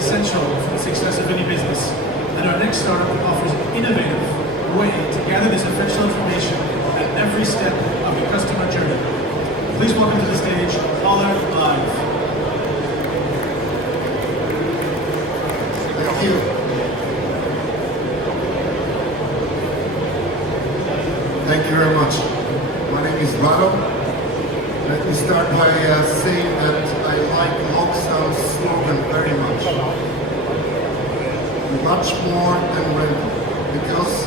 essential for the success of any business, and our next startup offers an innovative way to gather this official information at every step of the customer journey. Please welcome to the stage Holler Live. Thank you. Thank you very much. My name is Rado. Let me start by saying that I like Moxon's slogan very much. Much more than rental. Because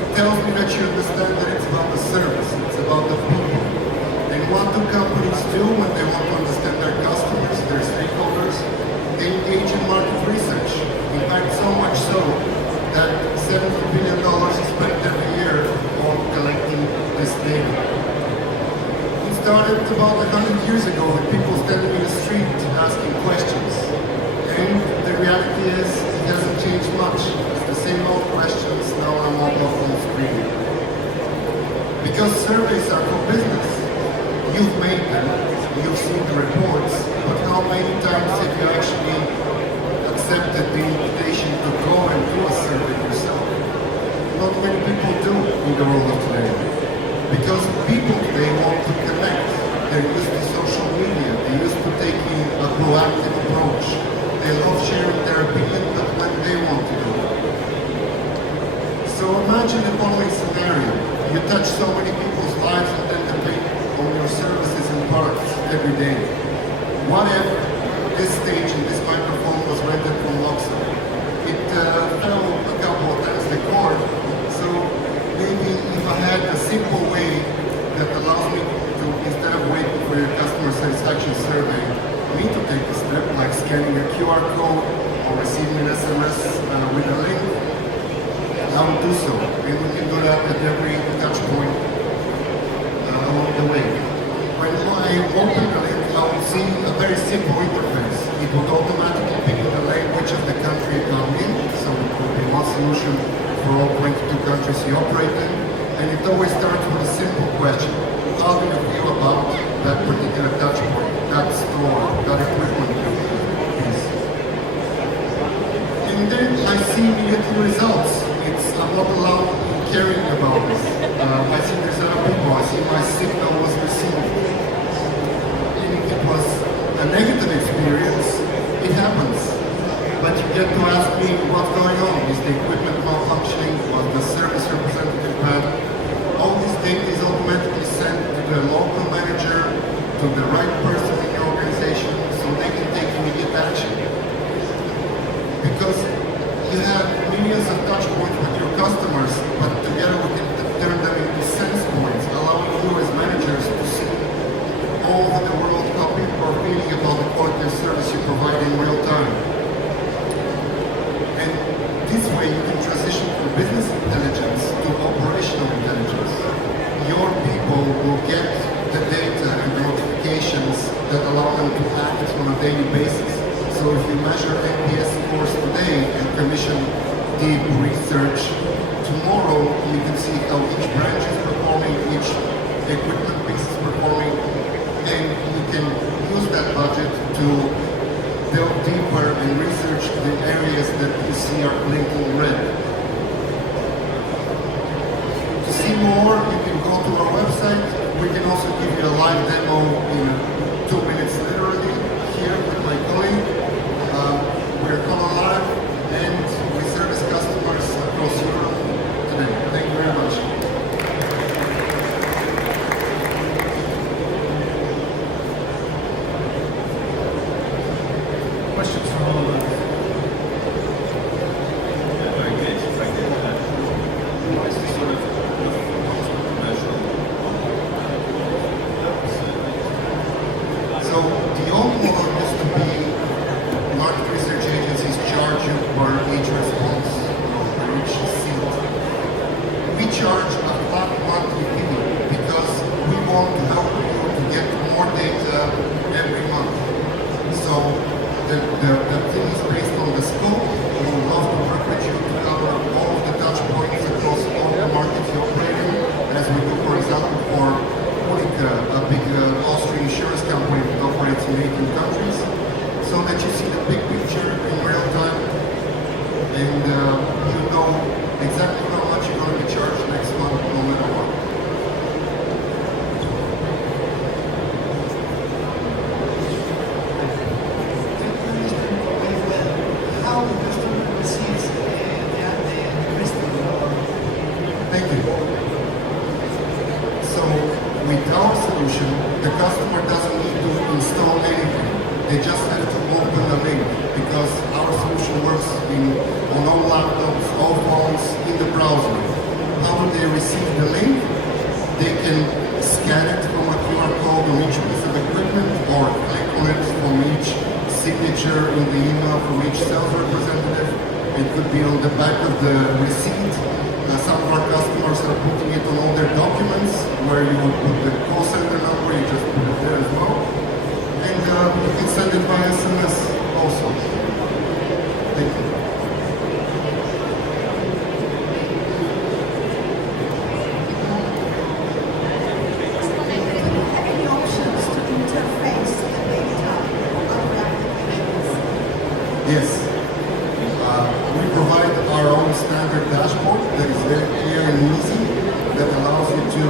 it tells me that you understand that it's about the service, it's about the people. And what do companies do when they want to understand their customers, their stakeholders? They engage in market research. In fact, so much so that $70 billion is spent every year on collecting this data. It started about 100 years ago with people standing in the street asking questions. And the reality is, it hasn't changed much. It's the same old questions now on a mobile phone screen. Because surveys are for business. You've made them, you've seen the reports, but how many times have you actually accepted the invitation to go and do a survey yourself? Not many people do in the world of today. Because people today want to connect. They're used to social media. They're used to taking a proactive approach. They love sharing their opinion, but when they want to do it. So imagine the following scenario. You touch so many people's lives and then they pay on your services and products every day. What if this stage and this microphone was rented from Moxon? It fell a couple of times the cord, so maybe if I had a simple way that allows me to, instead of waiting for your customer satisfaction survey, me to take a step like scanning a QR code or receiving an SMS with a link, I will do so. And we can do that at every touch point along the way. When I open the link, I will see a very simple interface. It would automatically pick the language of the country I'm in, so it will be one solution for all 22 countries you operate in. And it always starts with a simple question. How do you feel about that particular touch point, that store, that equipment piece? And then I see immediately results. I'm not allowed in caring about this. I see there's other people. I see my signal was received. And if it was a negative experience, it happens. But you get to ask me what's going on. Is the equipment malfunctioning? Was the service representative bad? All this data is automatically sent to the local manager, to the right person in the organization, so they can take immediate action. Because you have millions of touch points with your customers, but together we can turn them into sense points, allowing you as managers to see all over the world how people are feeling about the quality of service you provide in real time. And this way you can transition from business intelligence to operational intelligence. Your people will get the data and the notifications that allow them to act on a daily basis. So if you measure NPS scores today and commission deep research, tomorrow you can see how each branch is performing, each equipment piece is performing, and you can use that budget to delve deeper and research the areas that you see are blinking red. To see more, you can go to our website. We can also give you a live demo in 2 minutes literally here with my colleague. We're Holler Live, and we service customers across Europe today. Thank you very much. Questions from Holler Live? Very good. Very good. What's the sort of commercial? So the customer doesn't need to install anything. They just have to open the link because our solution works on all laptops, all phones, in the browser. How do they receive the link? They can scan it from a QR code on each piece of equipment or click on it from each signature in the email from each sales representative. It could be on the back of the receipt. Some of our customers are putting it on all their documents where you would put the call center number, you just put it there as well. And you can send it by SMS also. Thank you. Any options to interface the data of other applications? Yes. We provide our own standard dashboard that is very clear and easy, that allows you to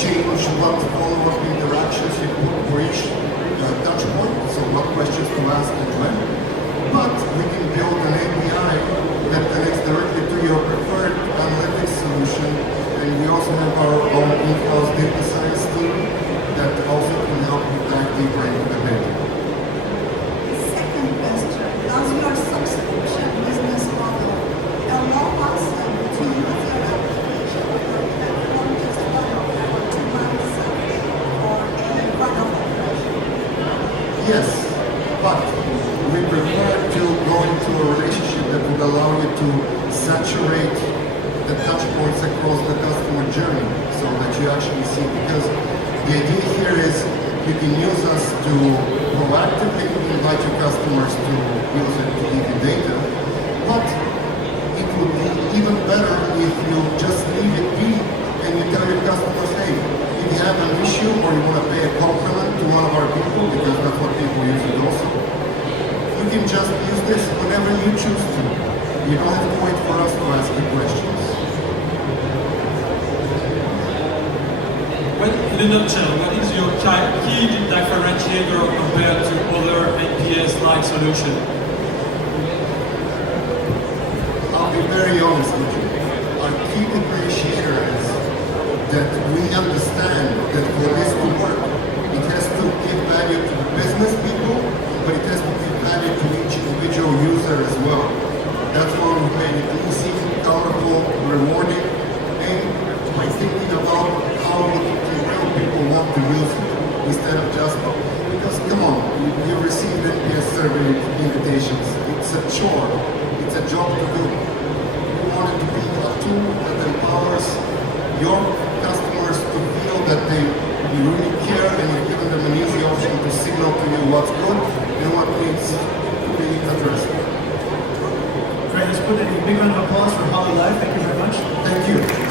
change what follow-up interactions you put for each touch point, so what questions to ask and when. But we can build an API that connects directly to your preferred analytics solution, and we also have our own in-house data science team that also can help you dive deeper into the data. Second question, does your subscription business model allow us to use your application or platform just one-off for 2 months or a one-off operation? Yes, but we prefer to go into a relationship that would allow you to saturate the touch points across the customer journey so that you actually see, because the idea here is you can use us to proactively invite your customers to use it to give you data, but it would be even better if you just leave it be and you tell your customers, hey, if you have an issue or you want to pay a compliment to one of our people, because that's what people use it also, you can just use this whenever you choose to. You don't have to wait for us to ask you questions. Well, in a nutshell, what is your key differentiator compared to other NPS-like solutions? I'll be very honest with you. Our key differentiator is that we understand that for this to work, it has to give value to the business people, but it has to give value to each individual user as well. That's why we've made it easy, colorful, rewarding, and by thinking about how the real people want to use it, instead of just, because come on, you receive NPS survey invitations. It's a chore. It's a job to do. We want it to be a tool that empowers your customers to feel that you really care and you've given them an easy option to signal to you what's good and what needs to be addressed. Great, let's put a big round of applause for Holly Live. Thank you very much. Thank you.